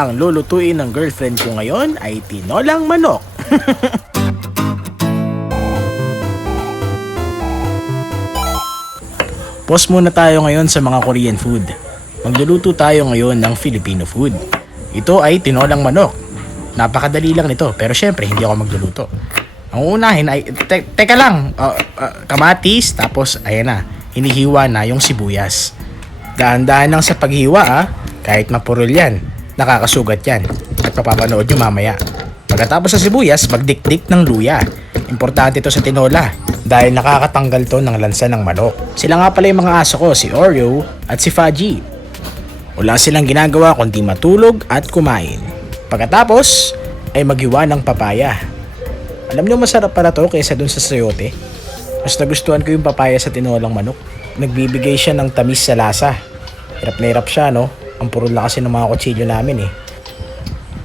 Ang lulutuin ng girlfriend ko ngayon ay tinolang manok. Pause muna tayo ngayon sa mga Korean food. Magluluto tayo ngayon ng Filipino food. Ito ay tinolang manok. Napakadali lang nito, pero syempre hindi ako magluluto. Ang unahin ay, teka lang, kamatis, tapos ayan na, hinihiwa na yung sibuyas. Dahan-dahan lang sa paghiwa kahit mapurol yan, nakakasugat yan, at papapanood nyo mamaya. Pagkatapos sa sibuyas, magdikdik ng luya. Importante ito sa tinola, dahil nakakatanggal to ng lansa ng manok. Sila nga pala yung mga aso ko, si Oreo at si Faji. Wala silang ginagawa kundi matulog at kumain. Pagkatapos, ay maghiwa ng papaya. Alam nyo masarap pala to kaysa dun sa sayote. Mas nagustuhan ko yung papaya sa tinolang manok. Nagbibigay siya ng tamis sa lasa. Hirap na hirap siya, no? Ang purol na kasi ng mga kutsilyo namin, eh.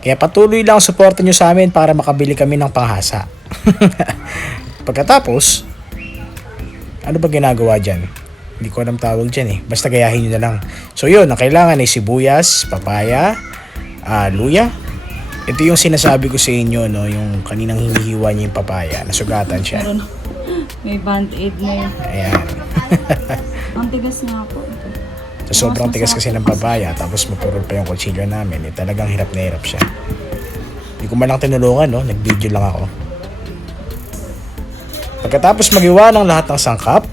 Kaya patuloy lang suporta nyo sa amin para makabili kami ng panghasa. Pagkatapos, ano ba ginagawa dyan? Hindi ko alam tawag dyan, eh. Basta gayahin nyo na lang. So yun, ang kailangan ay sibuyas, papaya, luya. Ito yung sinasabi ko sa inyo, no, yung kaninang hinihiwa niya yung papaya, nasugatan siya. May band-aid na yun. Ayan. Ang tigas nga po. So, sobrang tigas kasi ng papaya, tapos mapurol pa yung kutsilyo namin, talagang hirap na hirap siya. Hindi ko man lang tinulungan, no, nag-video lang ako. Pagkatapos maghiwa ng lahat ng sangkap,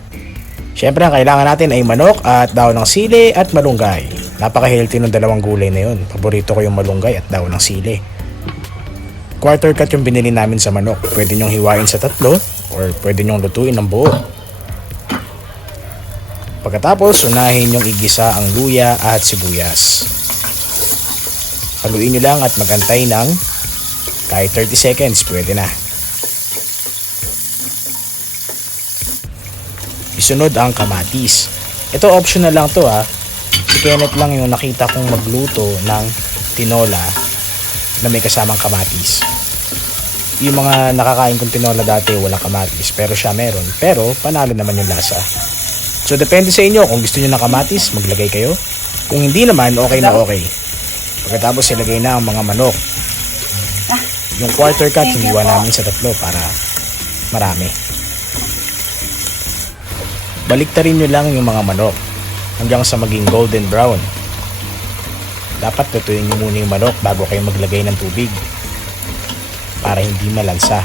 syempre ang kailangan natin ay manok at daon ng sili at malunggay. Napaka-healthy ng dalawang gulay na yun. Paborito ko yung malunggay at daon ng sili. Quarter cut yung binili namin sa manok. Pwede nyong hiwain sa tatlo or pwede nyong lutuin ng buo. Pagkatapos, unahin nyong igisa ang luya at sibuyas. Haluin nyo lang at magantay ng kahit 30 seconds, pwede na. Isunod ang kamatis. Ito optional lang to Si Kenneth lang yung nakita kong magluto ng tinola na may kasamang kamatis. Yung mga nakakain kong tinola dati walang kamatis, pero siya meron. Pero panalo naman yung lasa. So depende sa inyo kung gusto nyo ng kamatis, maglagay kayo. Kung hindi naman, okay na okay. Pagkatapos ilagay na ang mga manok. Yung quarter cut hiniwa namin sa tatlo para marami. Baliktarin nyo lang yung mga manok hanggang sa maging golden brown. Dapat lutuin nyo muna yung manok bago kayo maglagay ng tubig para hindi malansa.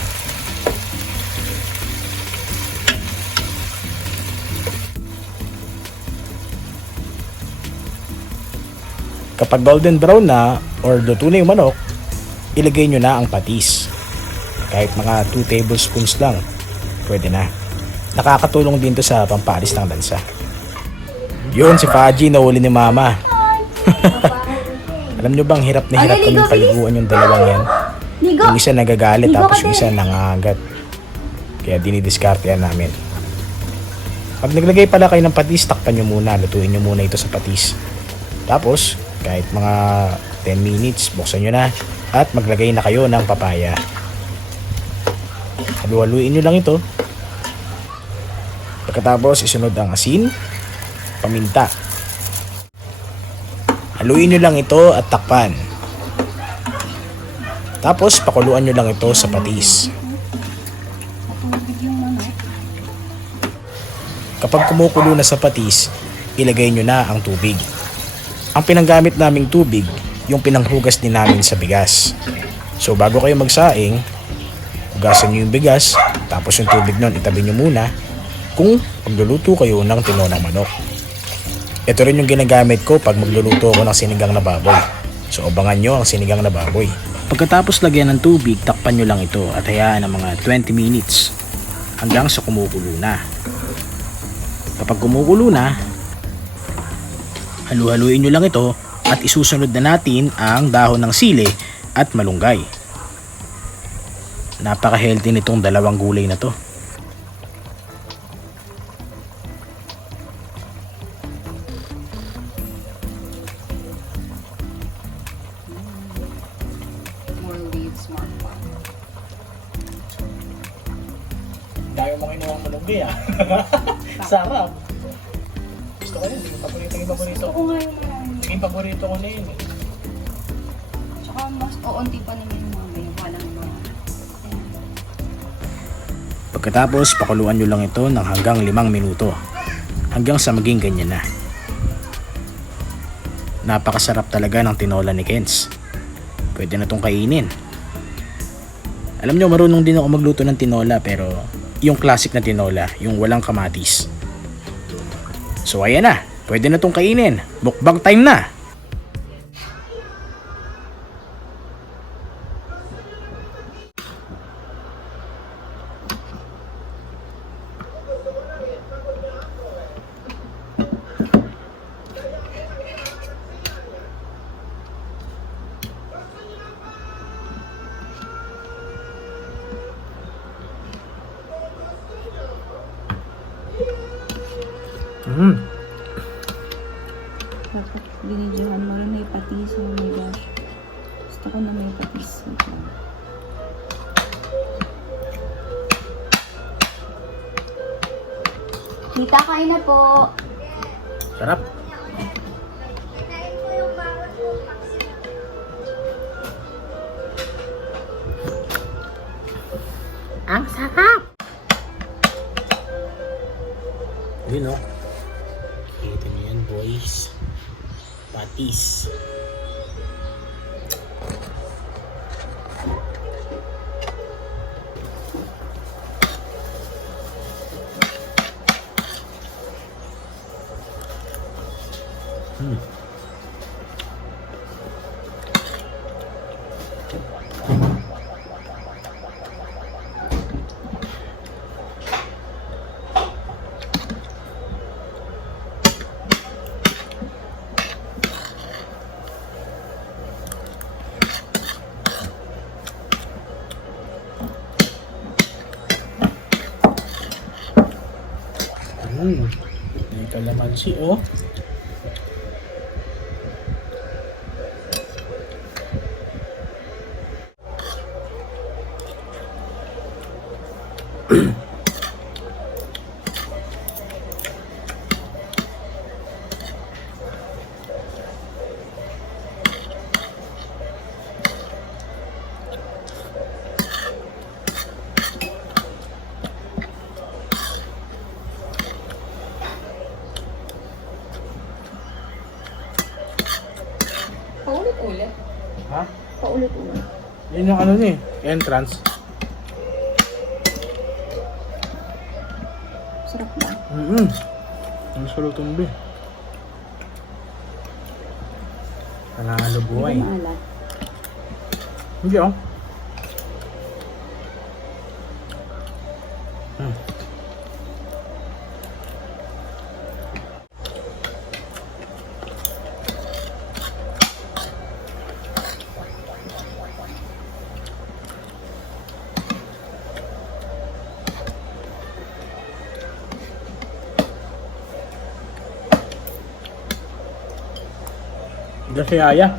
Kapag golden brown na or luto na yung manok, ilagay nyo na ang patis. Kahit mga 2 tablespoons lang, pwede na. Nakakatulong din to sa pampalis ng lansa. Yun, si Faji nahuli ni Mama. Alam nyo bang hirap na hirap kaming paliguan yung dalawang yan? Yung isa nagagalit tapos yung isa nangangagat. Kaya dinidiskartehan namin. Pag naglagay pala kayo ng patis, takpan nyo muna. Lutuin nyo muna ito sa patis. Tapos, kahit mga 10 minutes, buksan nyo na. At maglagay na kayo ng papaya. Halu-haluin nyo lang ito. Pagkatapos, isunod ang asin, paminta. Haluin nyo lang ito at takpan. Tapos, pakuluan nyo lang ito sa patis. Kapag kumukulo na sa patis, ilagay nyo na ang tubig. Ang pinanggamit naming tubig, yung pinanghugas din namin sa bigas. So, bago kayo magsaing, hugasan nyo yung bigas, tapos yung tubig nun, itabi nyo muna kung magluluto kayo ng tinolang manok. Ito rin yung ginagamit ko pag magluluto ako ng sinigang na baboy. So abangan nyo ang sinigang na baboy. Pagkatapos lagyan ng tubig, takpan nyo lang ito at hayaan ng mga 20 minutes hanggang sa kumukulo na. Kapag kumukulo na, halu-haluin nyo lang ito at isusunod na natin ang dahon ng sili at malunggay. Napaka-healthy nitong dalawang gulay na to. Dahil mo kinuha malunggay Sarap. Gusto ko yun. Paborito yung paborito. Gusto ko nga yung Naging paborito ko na yun Uunti pa naman yung mamaya. Walang mga. Pagkatapos, pakuluan nyo lang ito ng hanggang 5 minuto. Hanggang sa maging ganyan na. Napakasarap talaga ng tinola ni Kenz. Pwede na itong kainin. Alam nyo, marunong din ako magluto ng tinola, pero yung classic na tinola, yung walang kamatis. So ayan na, pwede na itong kainin. Mukbang time na! Dapat binidyohan mo rin may patis. Oh my gosh. Gusto ko na may patis. Tita, kain na po. Sarap. Ang sarap! Yun o. Kita niyo yan, boys. Patis. May kalamansi, oh. Paulit-ulit. Ha? Paulit-ulit. Yun yung ano ni, entrance. Sarap ba? Ang salutong be. Panalo buhay. Hindi maalat. Hindi oh. Diyan si Aya.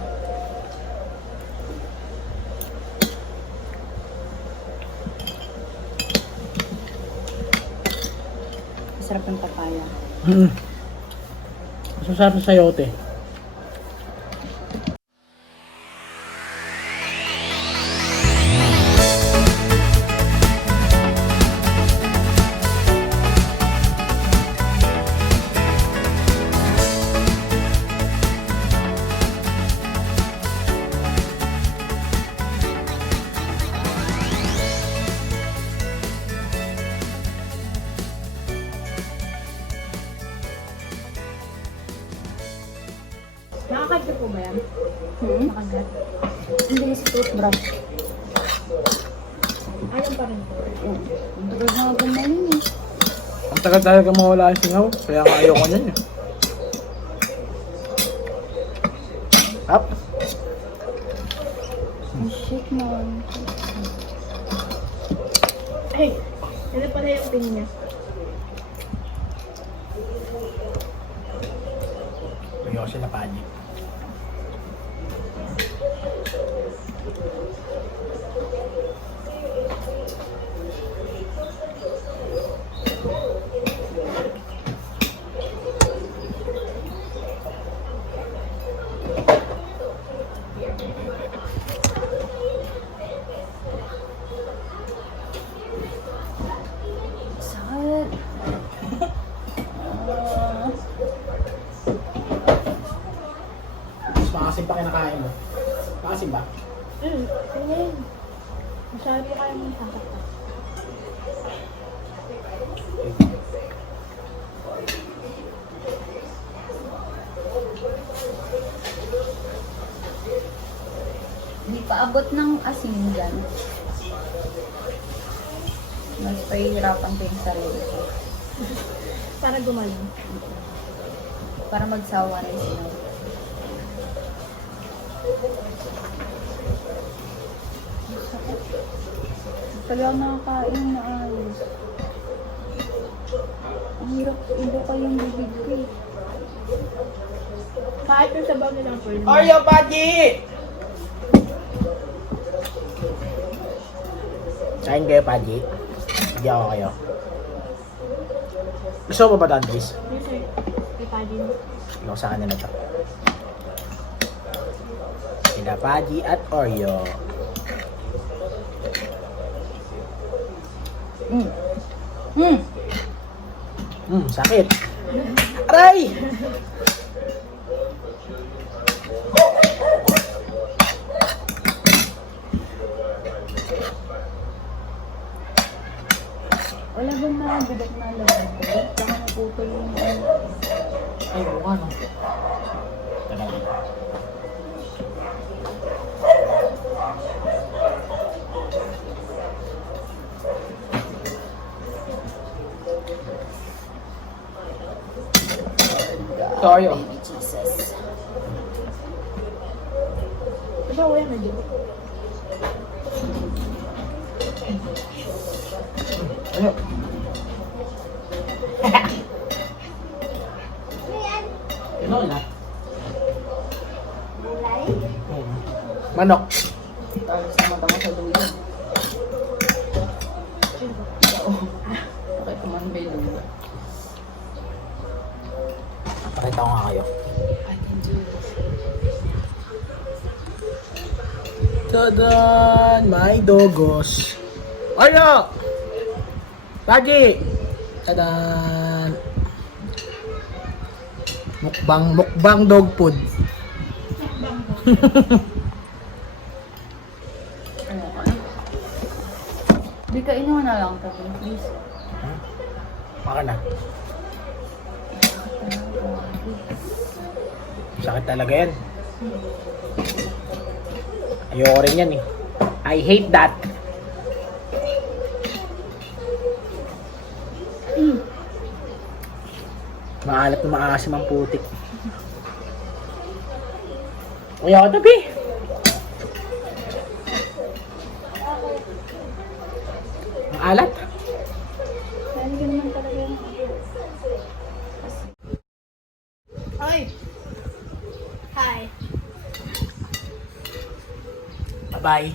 Masarap ng papaya. Masasarap sa sayote. Nakakagat po ba yan? Nakagat? Hindi sa toothbrush. Ayaw pa rin po. Ang tagal na agad na yun eh. Ang tagal talaga mawala ang singaw, kaya nga ayoko niyan eh. Up. Oh shit man. Ay, ito pala yung pin niya. Ayoko sila pali. pa kinakain mo. Maasim ba? Ayun. Masyado kayo mong sasaktan. Hindi pa abot ng asin dyan. Mas pahihirapan ko yung sarili ko. Para gumaling. Para magsawa na yung sinaw. Ang sakit. Hindi pala ako nakakain na ayos. Ang hirap iba kayong bibig ko eh. Kahit yung sabaw nilang pearl. Oreo, Paji! Kain kayo, Paji. Hindi ako kayo. Gusto mo ba ba, Andres? Yes, sir. Ipadin. Ikaw sa kanila to. Sila Paji at Oreo. Sakit. Aray! Wala bang mga bigat na laban ko? Baka naputol yung ano. Ay, mukha no. Talaga. Oreo. Baby Jesus. Sabaw yan, medyo. Ano? Tinola. Manok. Tapos naman sa dulo. Oo. Okay, kumambay dulo. Pakita ko nga kayo. I can do it. Tadan! May dogos. Oreo! Paji! Tadan! Mukbang dog food. Ano ka? Di ka inuha na lang tabi, please. Maka na. Sakit talaga yan. Ayoko rin yan eh. I hate that. Maalat na maasim ang putik. Ayoko tabi. Ang alat. Saan ka naman talaga yung Ay! Hi. Bye-bye.